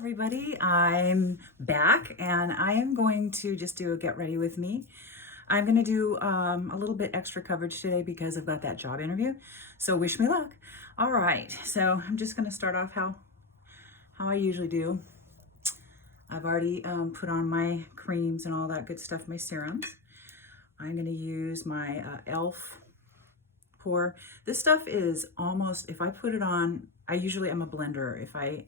Everybody, I'm back and I am going to just do a get ready with me. I'm going to do a little bit extra coverage today because I've got that job interview. So wish me luck. All right, so I'm just going to start off how I usually do. I've already put on my creams and all that good stuff, my serums. I'm going to use my e.l.f. pour. This stuff is almost, if I put it on, I'm a blender.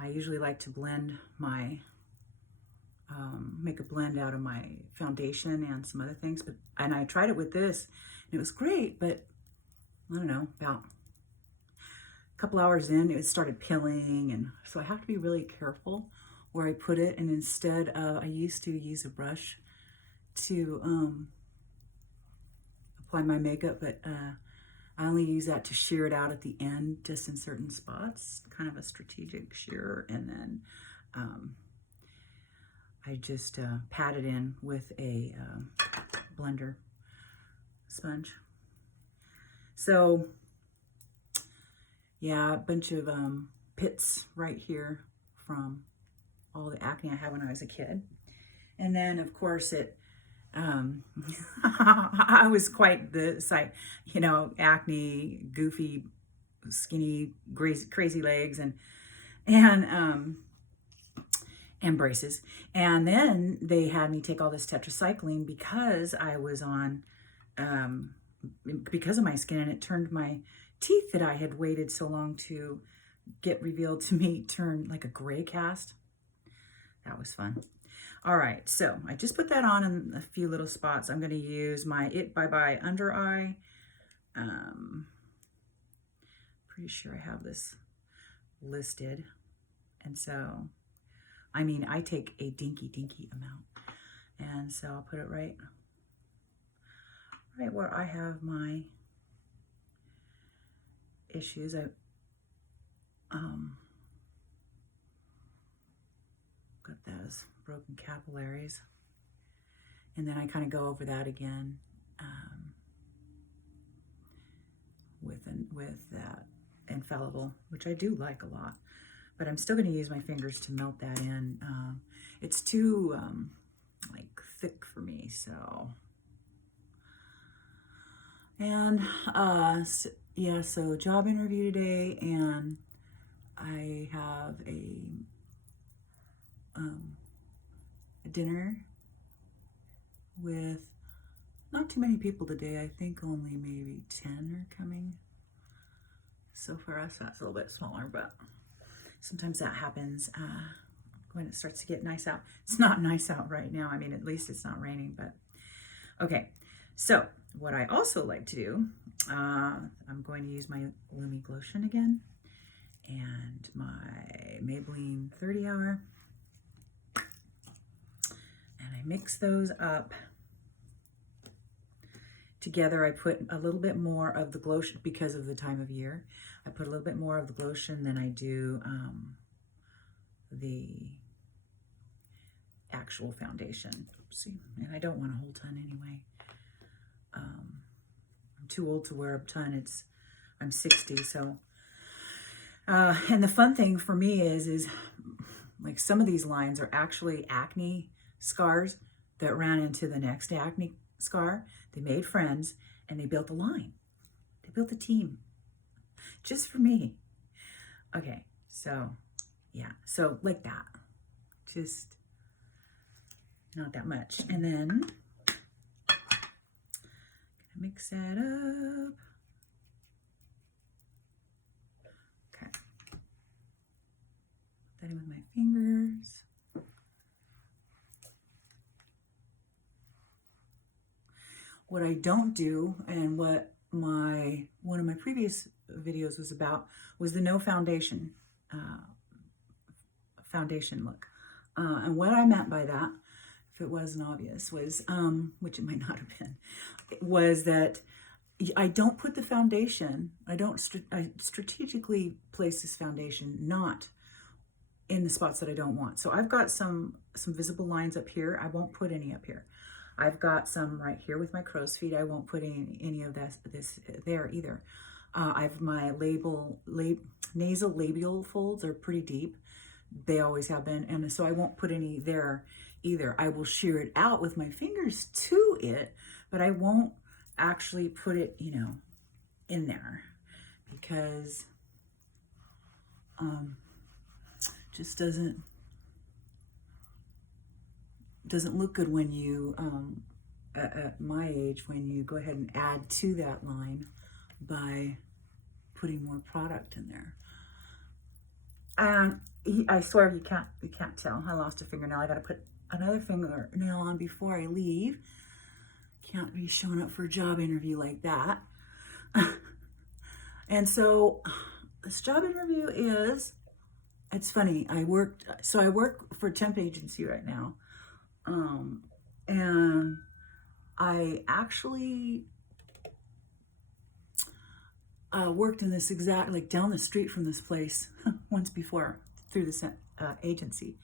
I usually like to blend my, make a blend out of my foundation and some other things. And I tried it with this and it was great, but I don't know, about a couple hours in, it started pilling. And so I have to be really careful where I put it. And instead of, I used to use a brush to apply my makeup, but I only use that to shear it out at the end, just in certain spots, kind of a strategic shear. And then I just pat it in with a blender sponge. So yeah, a bunch of pits right here from all the acne I had when I was a kid. And then of course I was quite the sight, acne, goofy, skinny, crazy legs and braces. And then they had me take all this tetracycline because I was on, because of my skin, and it turned my teeth that I had waited so long to get revealed to me turn like a gray cast. That was fun. All right, so I just put that on in a few little spots. I'm going to use my It Bye Bye under eye. Pretty sure I have this listed. And so, I mean, I take a dinky amount. And so I'll put it right where I have my issues. Got those broken capillaries, and then I kind of go over that again with that infallible, which I do like a lot, but I'm still going to use my fingers to melt that in. It's too like thick for me, so. And yeah, so job interview today, and I have a dinner with not too many people today. I think only maybe 10 are coming. So for us, that's a little bit smaller, but sometimes that happens when it starts to get nice out. It's not nice out right now. I mean, at least it's not raining, but okay. So what I also like to do, I'm going to use my Lumi Glotion again and my Maybelline 30 Hour. And I mix those up together. I put a little bit more of the glotion because of the time of year. I put a little bit more of the glotion than I do the actual foundation. Oopsie. And I don't want a whole ton anyway. I'm too old to wear a ton. I'm 60, so. And the fun thing for me is like some of these lines are actually acne scars that ran into the next acne scar. They made friends and they built a line. They built a team just for me. Okay, so yeah, so like that, just not that much. And then gonna mix that up. Okay, put that in with my fingers. What I don't do, and what one of my previous videos was about, was the no foundation foundation look. And what I meant by that, if it wasn't obvious, was, which it might not have been, was that I don't put the foundation, I strategically place this foundation not in the spots that I don't want. So I've got some visible lines up here. I won't put any up here. I've got some right here with my crow's feet. I won't put any of this there either. I've my nasal labial folds are pretty deep. They always have been. And so I won't put any there either. I will shear it out with my fingers to it, but I won't actually put it, you know, in there because just doesn't look good when you at my age, when you go ahead and add to that line by putting more product in there. And I swear you can't tell. I lost a fingernail. I got to put another fingernail on before I leave. Can't be showing up for a job interview like that. And so this job interview is, it's funny. I work for a temp agency right now. And I actually worked in this exact, like down the street from this place once before through this agency.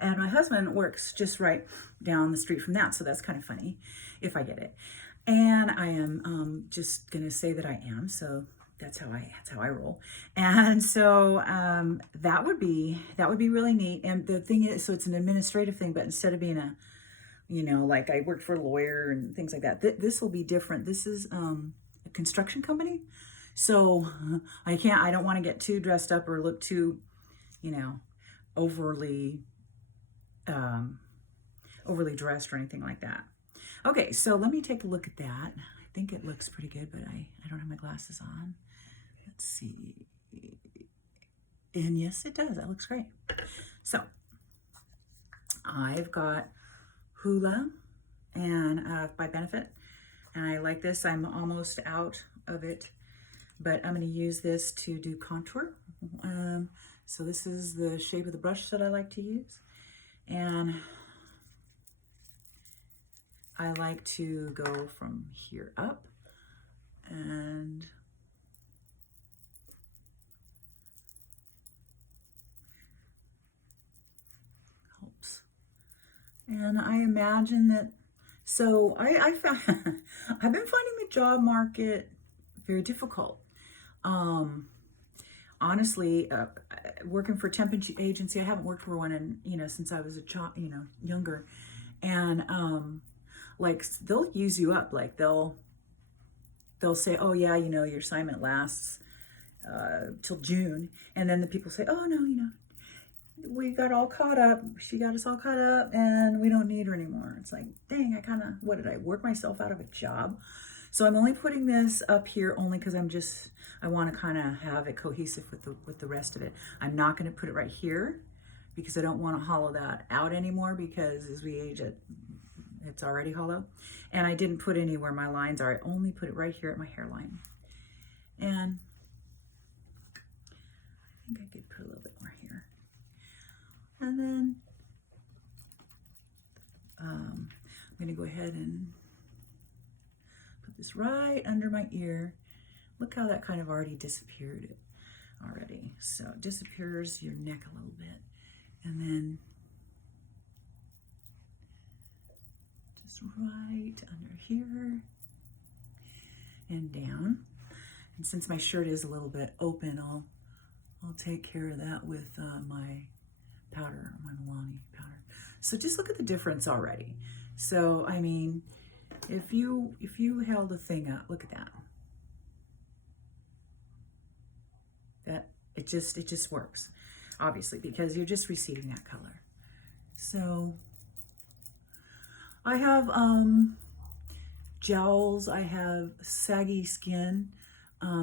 And my husband works just right down the street from that. So that's kind of funny if I get it. And I am just going to say that I am. So that's how I roll. And so that would be really neat. And the thing is, so it's an administrative thing, but instead of being a, you know, like I worked for a lawyer and things like that, this will be different. This is a construction company. So I don't want to get too dressed up or look too, you know, overly dressed or anything like that. Okay, so let me take a look at that. I think it looks pretty good, but I don't have my glasses on. Let's see. And yes, it does. That looks great. So I've got Hula and by Benefit, and I like this. I'm almost out of it, but I'm going to use this to do contour. So this is the shape of the brush that I like to use, and I like to go from here up and helps. And I imagine that, so I found, I've been finding the job market very difficult. Honestly, working for a temp agency, I haven't worked for one in, you know, since I was a child, you know, younger. And like they'll use you up, like they'll say, oh yeah, you know, your assignment lasts till June, and then the people say, oh no, you know, we got all caught up, she got us all caught up and we don't need her anymore. It's like, dang, what did I work myself out of a job? So I'm only putting this up here only because I want to kind of have it cohesive with the rest of it. I'm not going to put it right here because I don't want to hollow that out anymore, because as we age it's already hollow. And I didn't put any where my lines are. I only put it right here at my hairline. And I think I could put a little bit more here. And then I'm going to go ahead and put this right under my ear. Look how that kind of already disappeared already. So it disappears your neck a little bit. And then just right under here and down. And since my shirt is a little bit open, I'll take care of that with my powder, my Milani powder. So just look at the difference already. So I mean, if you held a thing up, look at that. It just works, obviously, because you're just receiving that color. So I have jowls, I have saggy skin,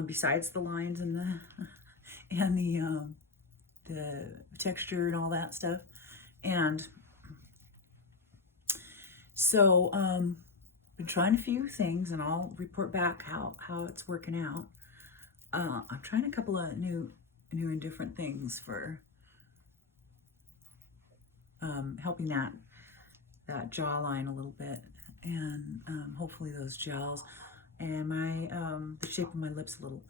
besides the lines and the texture and all that stuff. And so been trying a few things, and I'll report back how it's working out. I'm trying a couple of new and different things for helping that jawline a little bit, and hopefully those gels and my the shape of my lips a little.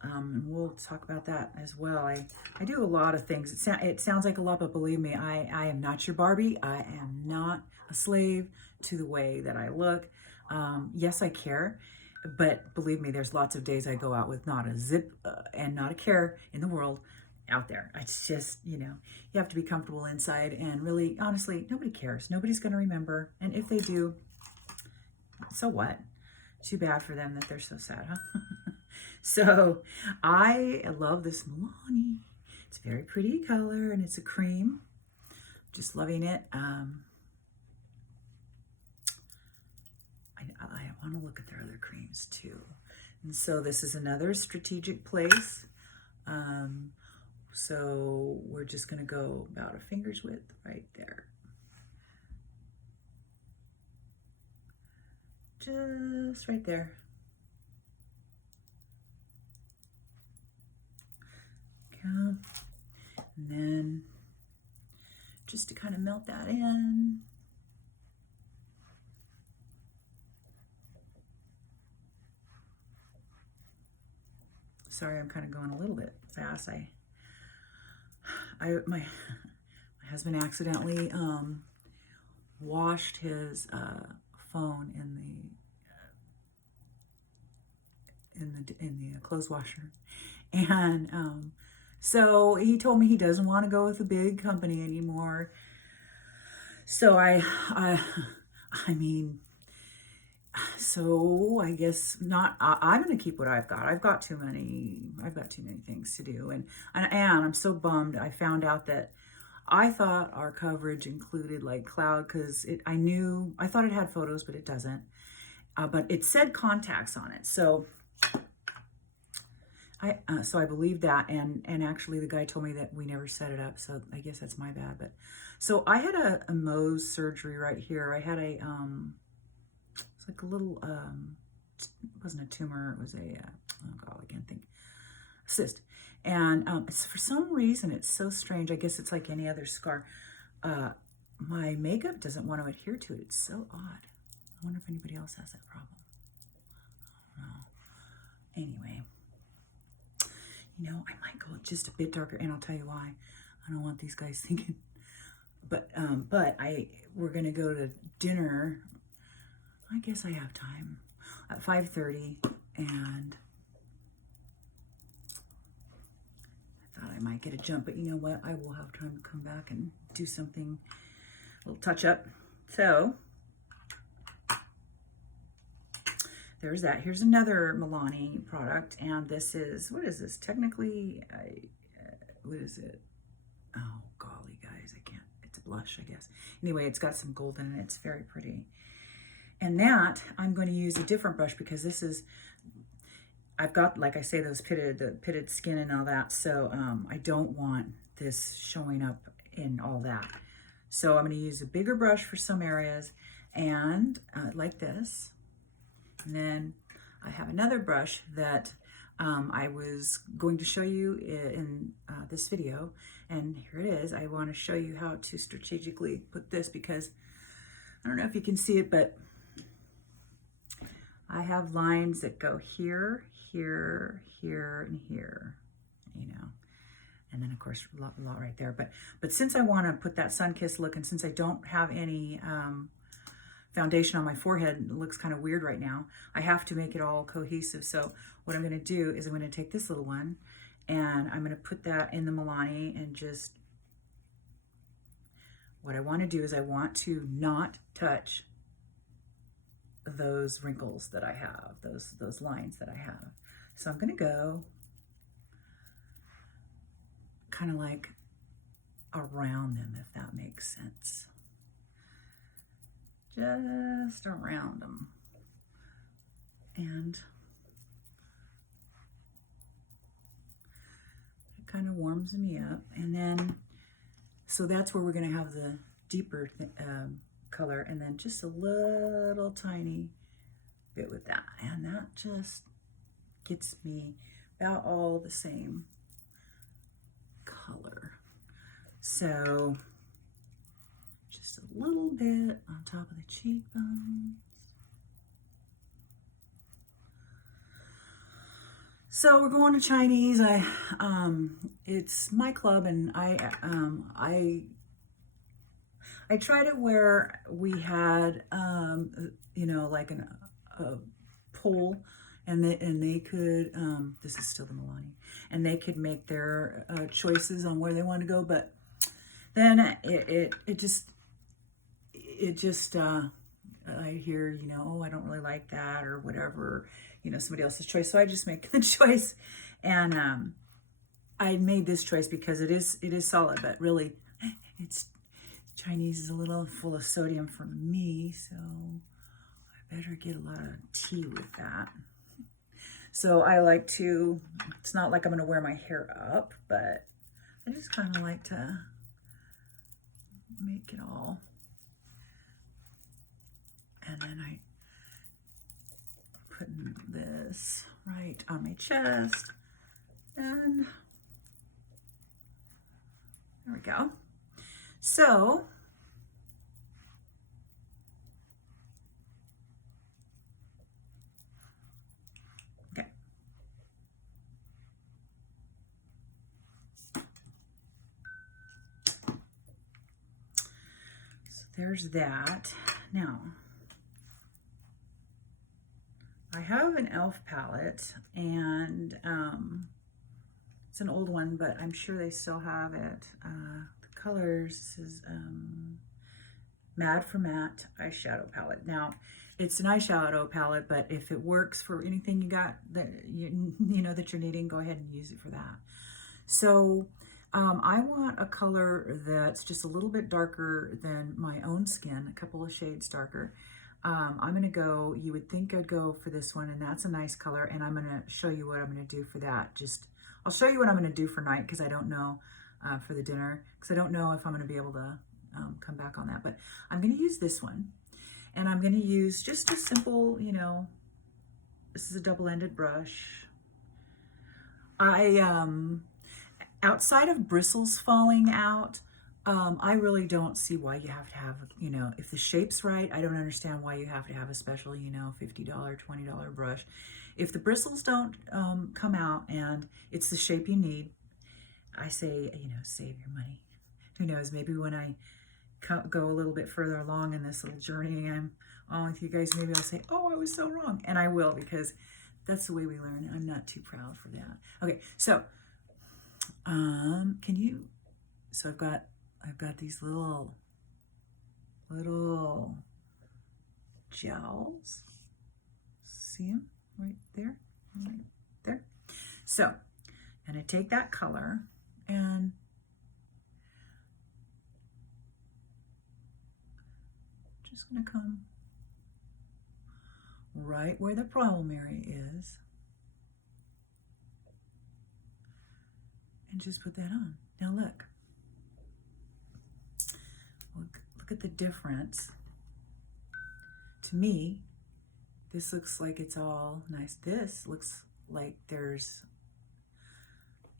And we'll talk about that as well. I do a lot of things. It sounds like a lot, but believe me, I am not your Barbie. I am not a slave to the way that I look. Yes, I care, but believe me, there's lots of days I go out with not a zip and not a care in the world, out there. It's just, you have to be comfortable inside, and really, honestly, nobody cares. Nobody's going to remember. And if they do, so what? Too bad for them that they're so sad, huh? So I love this Milani. It's a very pretty color, and it's a cream. Just loving it. I want to look at their other creams too. And so this is another strategic place. So we're just going to go about a finger's width right there. Just right there. Okay. And then just to kind of melt that in. Sorry, I'm kind of going a little bit fast. My husband accidentally washed his phone in the clothes washer, and so he told me he doesn't want to go with a big company anymore. So I mean. So I guess not. I'm going to keep what I've got. I've got too many things to do, and I'm so bummed. I found out that I thought our coverage included like cloud, because I thought it had photos, but it doesn't. But it said contacts on it, so I believe that, and actually the guy told me that we never set it up, so I guess that's my bad. But so I had a Mohs surgery right here. I had a like a little, it wasn't a tumor, it was a, oh God, I can't think, cyst. And for some reason, it's so strange. I guess it's like any other scar. My makeup doesn't want to adhere to it. It's so odd. I wonder if anybody else has that problem. I don't know. Anyway, I might go just a bit darker, and I'll tell you why. I don't want these guys thinking. But we're gonna go to dinner. I guess I have time at 5:30, and I thought I might get a jump, but you know what? I will have time to come back and do something, a little touch up. So there's that. Here's another Milani product, and this is, what is this? Technically, what is it? Oh, golly, guys, I can't. It's a blush, I guess. Anyway, it's got some gold in it. It's very pretty. And that, I'm going to use a different brush, because this is, I've got, like I say, those pitted skin and all that. So I don't want this showing up in all that. So I'm going to use a bigger brush for some areas, and like this. And then I have another brush that I was going to show you in this video. And here it is. I want to show you how to strategically put this, because I don't know if you can see it, but I have lines that go here, here, here, and here, and then of course a lot right there. But since I want to put that sun-kissed look, and since I don't have any foundation on my forehead, it looks kind of weird right now, I have to make it all cohesive. So what I'm going to do is I'm going to take this little one, and I'm going to put that in the Milani, and just, what I want to do is I want to not touch those wrinkles that I have, those lines that I have. So I'm going to go kind of like around them, if that makes sense. Just around them. And it kind of warms me up. And then, so that's where we're going to have the deeper color, and then just a little tiny bit with that, and that just gets me about all the same color. So just a little bit on top of the cheekbones. So we're going to Chinese. It's my club, and I tried it where we had, like a pool, and they could, this is still the Milani, and they could make their choices on where they want to go, but then it just, I hear, you know, oh, I don't really like that or whatever, you know, somebody else's choice. So I just make the choice. And I made this choice because it is solid, but really it's Chinese is a little full of sodium for me. So I better get a lot of tea with that. So I like to, it's not like I'm going to wear my hair up, but I just kind of like to make it all. And then I put this right on my chest, and there we go. So okay. So there's that. Now I have an e.l.f. palette, and it's an old one, but I'm sure they still have it. The colors, this is Mad for Matte eyeshadow palette. Now, it's an eyeshadow palette, but if it works for anything you got that you know that you're needing, go ahead and use it for that. So I want a color that's just a little bit darker than my own skin, a couple of shades darker. I'm going to go, you would think I'd go for this one, and that's a nice color, and I'm going to show you what I'm going to do for that. I'll show you what I'm going to do for night, because I don't know for the dinner, because I don't know if I'm going to be able to come back on that, but I'm going to use this one, and I'm going to use just a simple, you know, this is a double-ended brush. Outside of bristles falling out, I really don't see why you have to have, you know, if the shape's right, I don't understand why you have to have a special, you know, $50, $20 brush. If the bristles don't come out and it's the shape you need, I say, you know, save your money. Who knows, maybe when I go a little bit further along in this little journey I'm on with you guys, maybe I'll say, oh, I was so wrong. And I will, because that's the way we learn. I'm not too proud for that. Okay, so so I've got these little gels. See them right there? Right there. So I'm going to take that color and just going to come right where the primary is and just put that on. Now look at the difference. To me, this looks like it's all nice. This looks like there's,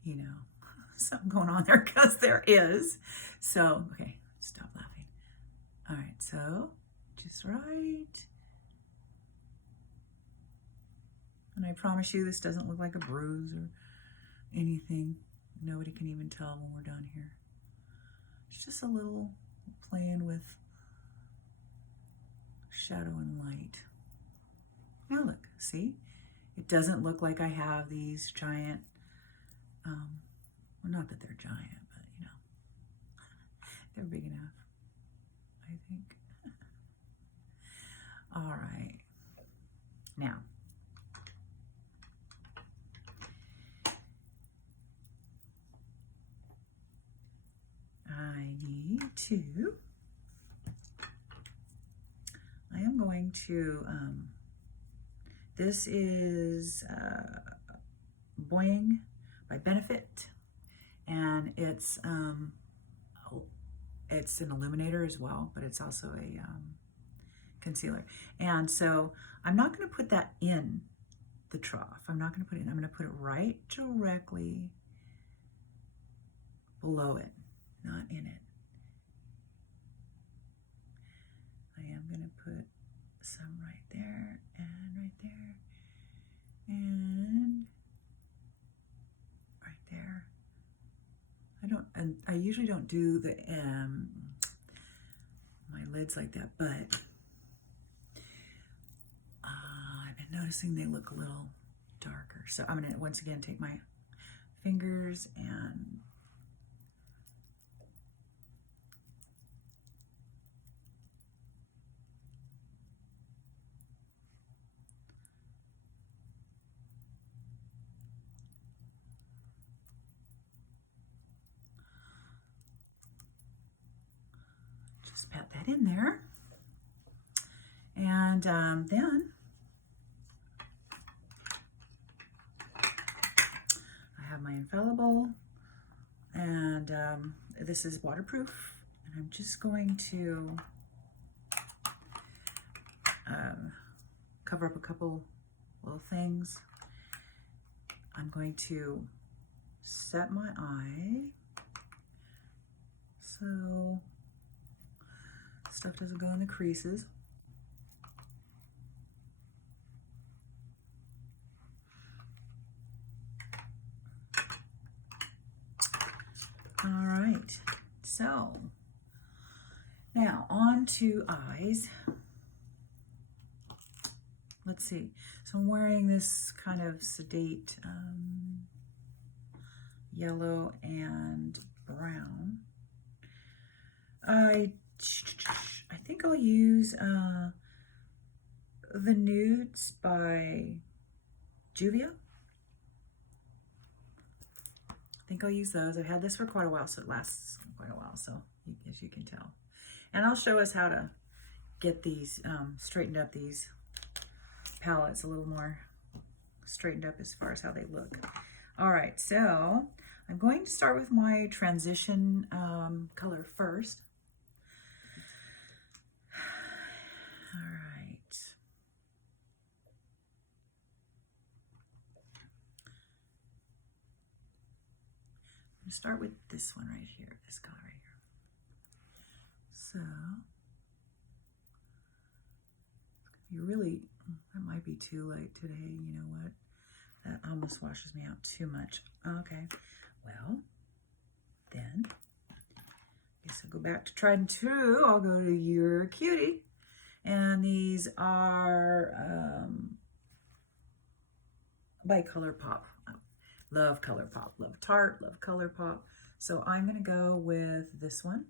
you know, something going on there, because there is. So, okay, stop laughing. All right, so just right. And I promise you, this doesn't look like a bruise or anything. Nobody can even tell when we're done here. It's just a little playing with shadow and light. Now look, see? It doesn't look like I have these giant, well, not that they're giant, but you know, they're big enough, I think. All right. Now, I am going to, this is Boing by Benefit, and it's an illuminator as well, but it's also a concealer. And so I'm not going to put that in the trough. I'm not going to put it in. I'm going to put it right directly below it, not in it. I am going to put some right there and right there and right there. I usually don't do the my lids like that, but I've been noticing they look a little darker. So I'm going to once again take my fingers and just pat that in there. And then I have my infallible, and this is waterproof, and I'm just going to cover up a couple little things. I'm going to set my eye so stuff doesn't go in the creases. All right, so now on to eyes. Let's see. So I'm wearing this kind of sedate yellow and brown. I think I'll use the Nudes by Juvia. I think I'll use those. I've had this for quite a while, so it lasts quite a while, so as you can tell. And I'll show us how to get these straightened up, these palettes a little more straightened up as far as how they look. All right, so I'm going to start with my transition color first. All right. I'm going to start with this one right here, this color right here. So, you really, that might be too light today. You know what? That almost washes me out too much. Okay, well, then, I guess I'll go back to tried and true. I'll go to Your Cutie. And these are by ColourPop. Love ColourPop. Love Tarte. Love ColourPop. So I'm going to go with this one.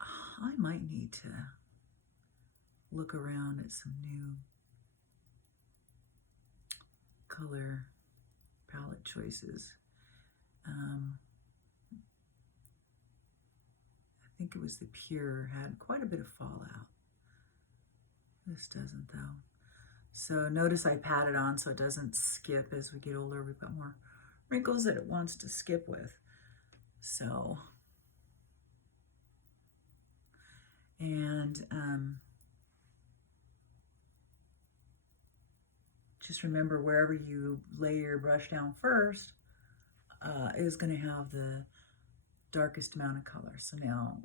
I might need to look around at some new color palette choices. I think it was the Pure had quite a bit of fallout. This doesn't though. So notice I pat it on so it doesn't skip. As we get older, we've got more wrinkles that it wants to skip with. So, and just remember, wherever you lay your brush down first is going to have the darkest amount of color. So now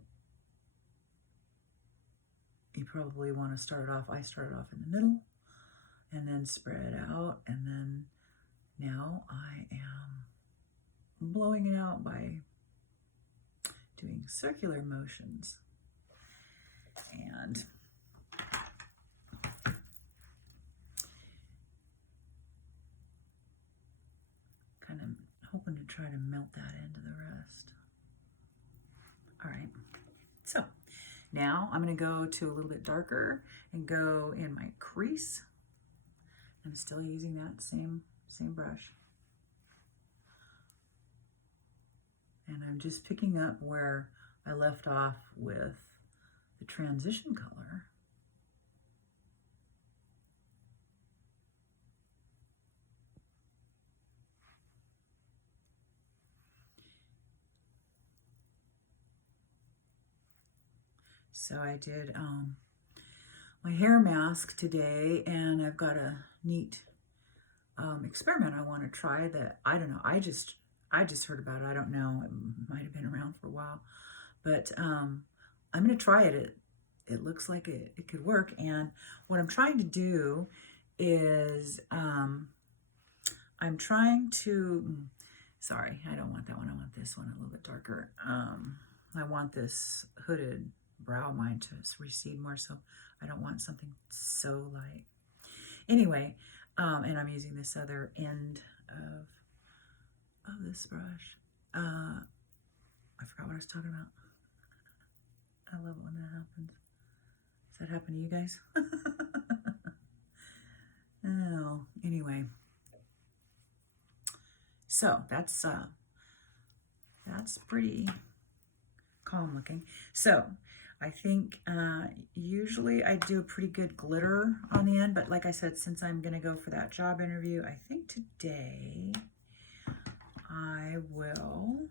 you probably want to start off, I started off in the middle and then spread out, and then now I am blowing it out by doing circular motions. And kind of hoping to try to melt that into the rest. All right, so now I'm going to go to a little bit darker and go in my crease. I'm still using that same brush. And I'm just picking up where I left off with the transition color. So I did my hair mask today, and I've got a neat experiment I want to try that, I don't know, I just heard about it. I don't know, it might have been around for a while, but I'm going to try it. It looks like it could work. And what I'm trying to do is I'm trying to, sorry, I don't want that one. I want this one a little bit darker. I want this hooded brow mine to recede more, so I don't want something so light. Anyway, and I'm using this other end of this brush. I forgot what I was talking about. I love it when that happens. Does that happen to you guys? Oh, anyway. So that's pretty calm looking. So I think usually I do a pretty good glitter on the end, but like I said, since I'm going to go for that job interview, I think today I will,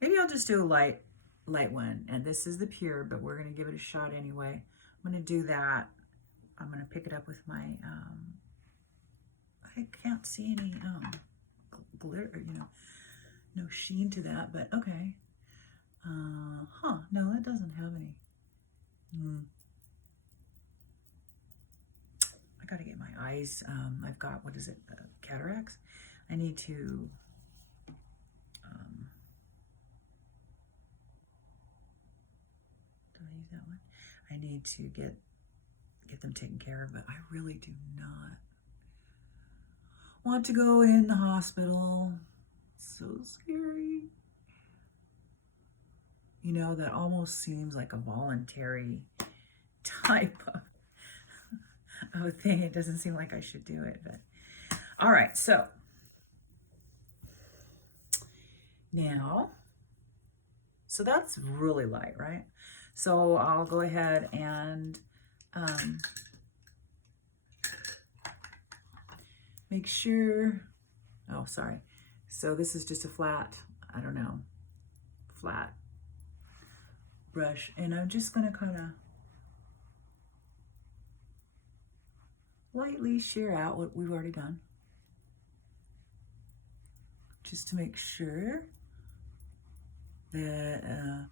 maybe I'll just do a light one. And this is the pure, but we're going to give it a shot anyway. I'm going to do that. I'm going to pick it up with my, I can't see any glitter, you know, no sheen to that, but okay. No, that doesn't have any. I got to get my eyes, I've got, what is it, cataracts? I need to, did I use that one? I need to get them taken care of, but I really do not want to go in the hospital. It's so scary. You know, that almost seems like a voluntary type of a thing. It doesn't seem like I should do it, but all right. So now, so that's really light, right? So I'll go ahead and make sure, oh, sorry. So this is just a flat, I don't know, flat brush. And I'm just gonna kind of lightly shear out what we've already done. Just to make sure that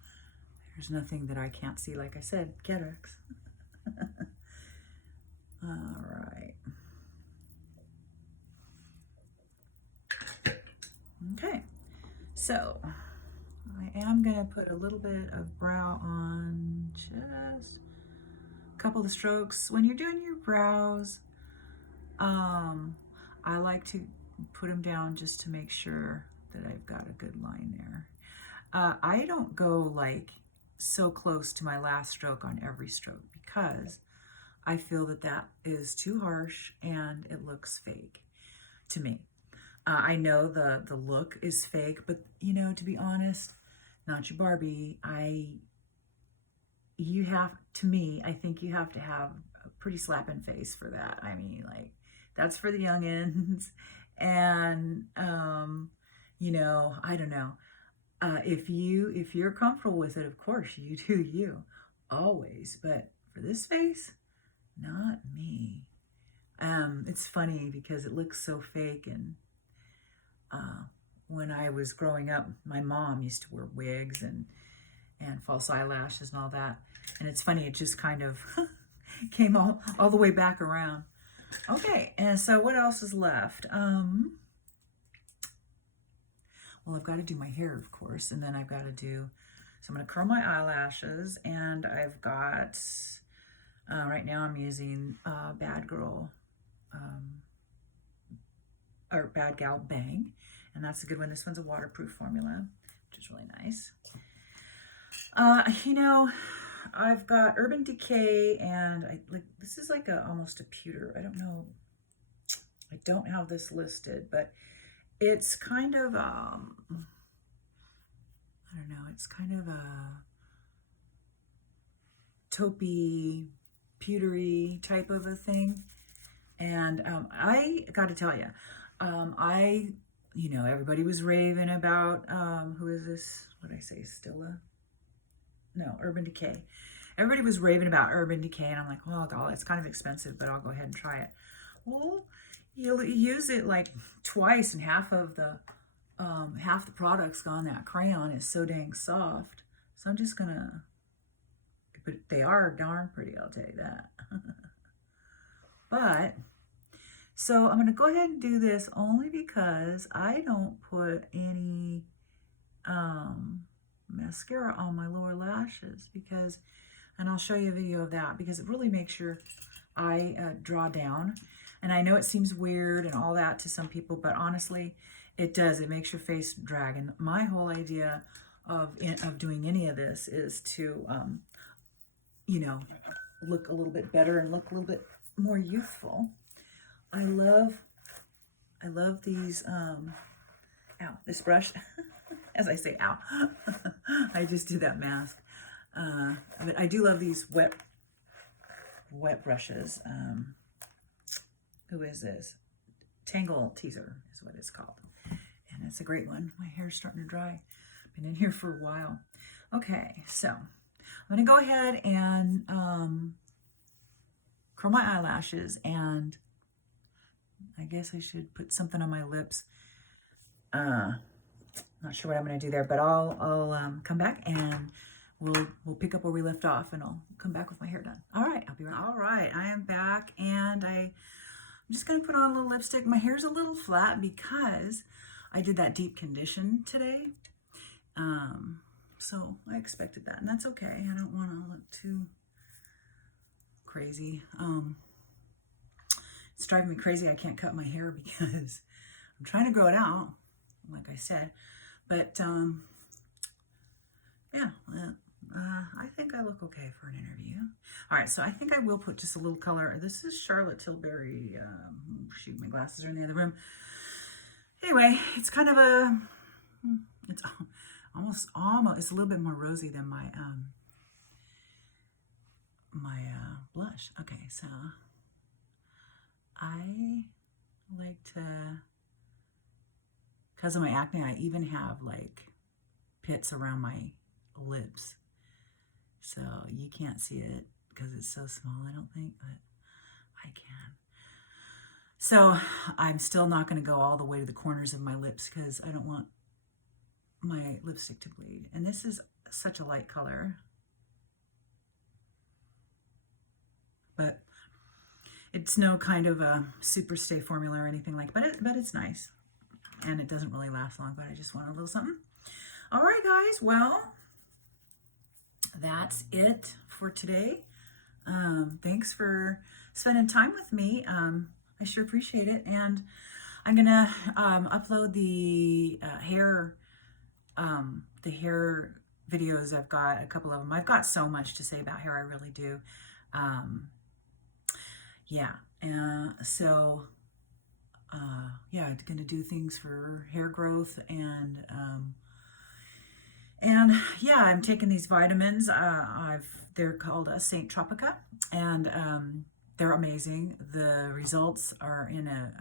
there's nothing that I can't see. Like I said, cataracts. All right. Okay, so I am gonna put a little bit of brow on, just a couple of strokes. When you're doing your brows, I like to put them down just to make sure that I've got a good line there. I don't go like so close to my last stroke on every stroke because I feel that that is too harsh and it looks fake to me. I know the look is fake, but you know, to be honest, not your Barbie, you have, to me, I think you have to have a pretty slapping face for that. I mean, like, that's for the youngins. And, you know, I don't know. If you're comfortable with it, of course, you do you, always. But for this face, not me. It's funny because it looks so fake. And when I was growing up, my mom used to wear wigs and false eyelashes and all that. And it's funny, it just kind of came all the way back around. Okay, and so what else is left? Well, I've got to do my hair, of course, and then I've got to do, so I'm going to curl my eyelashes, and I've got, right now I'm using Bad Girl, or Bad Gal Bang, and that's a good one. This one's a waterproof formula, which is really nice. You know, I've got Urban Decay, and this is like almost a pewter. I don't know. I don't have this listed, but it's kind of, I don't know, it's kind of a taupey, pewtery type of a thing. And I got to tell you, you know, everybody was raving about, who is this? What did I say? Stilla? No, Urban Decay. Everybody was raving about Urban Decay, and I'm like, well, it's kind of expensive, but I'll go ahead and try it. Well, you use it like twice, and half the product's gone. That crayon is so dang soft. So I'm just gonna, but they are darn pretty, I'll tell you that. But, so I'm gonna go ahead and do this only because I don't put any mascara on my lower lashes, because And I'll show you a video of that because it really makes your eye draw down. And I know it seems weird and all that to some people, but honestly, it does. It makes your face drag. And my whole idea of doing any of this is to, you know, look a little bit better and look a little bit more youthful. I love these, ow, this brush, as I say, ow, I just did that mask. But I do love these wet brushes. Who is this? Tangle Teaser is what it's called. And it's a great one. My hair's starting to dry. Been in here for a while. Okay, so I'm going to go ahead and curl my eyelashes, and I guess I should put something on my lips. Not sure what I'm going to do there, but I'll come back and we'll pick up where we left off, and I'll come back with my hair done. All right, I'll be right. All right, I am back, and I'm just going to put on a little lipstick. My hair's a little flat because I did that deep condition today. So I expected that, and that's okay. I don't want to look too crazy. It's driving me crazy. I can't cut my hair because I'm trying to grow it out, like I said. But yeah, I think I look okay for an interview. All right, so I think I will put just a little color. This is Charlotte Tilbury. Shoot, my glasses are in the other room. Anyway, it's kind of a, it's almost, it's a little bit more rosy than my blush. Okay, so I like to, because of my acne, I even have like pits around my lips. So you can't see it because it's so small, I don't think, but I can. So I'm still not going to go all the way to the corners of my lips because I don't want my lipstick to bleed. And this is such a light color, but it's no kind of a super stay formula or anything like that, but it's nice. And it doesn't really last long, but I just want a little something. All right, guys, well, that's it for today. Thanks for spending time with me. I sure appreciate it. And I'm gonna upload the hair videos. I've got a couple of them. I've got so much to say about hair, I really do. Yeah, so yeah, I'm gonna do things for hair growth, and yeah, I'm taking these vitamins. They're called Saint Tropica, and they're amazing. The results are in a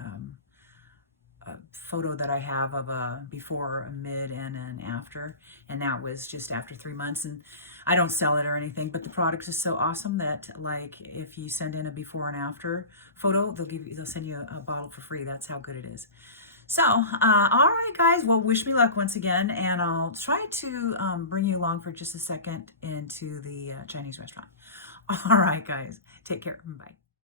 photo that I have of a before, a mid, and an after, and that was just after 3 months. And I don't sell it or anything, but the product is so awesome that, like, if you send in a before and after photo, they'll send you a bottle for free. That's how good it is. So, all right, guys. Well, wish me luck once again, and I'll try to bring you along for just a second into the Chinese restaurant. All right, guys. Take care. Bye.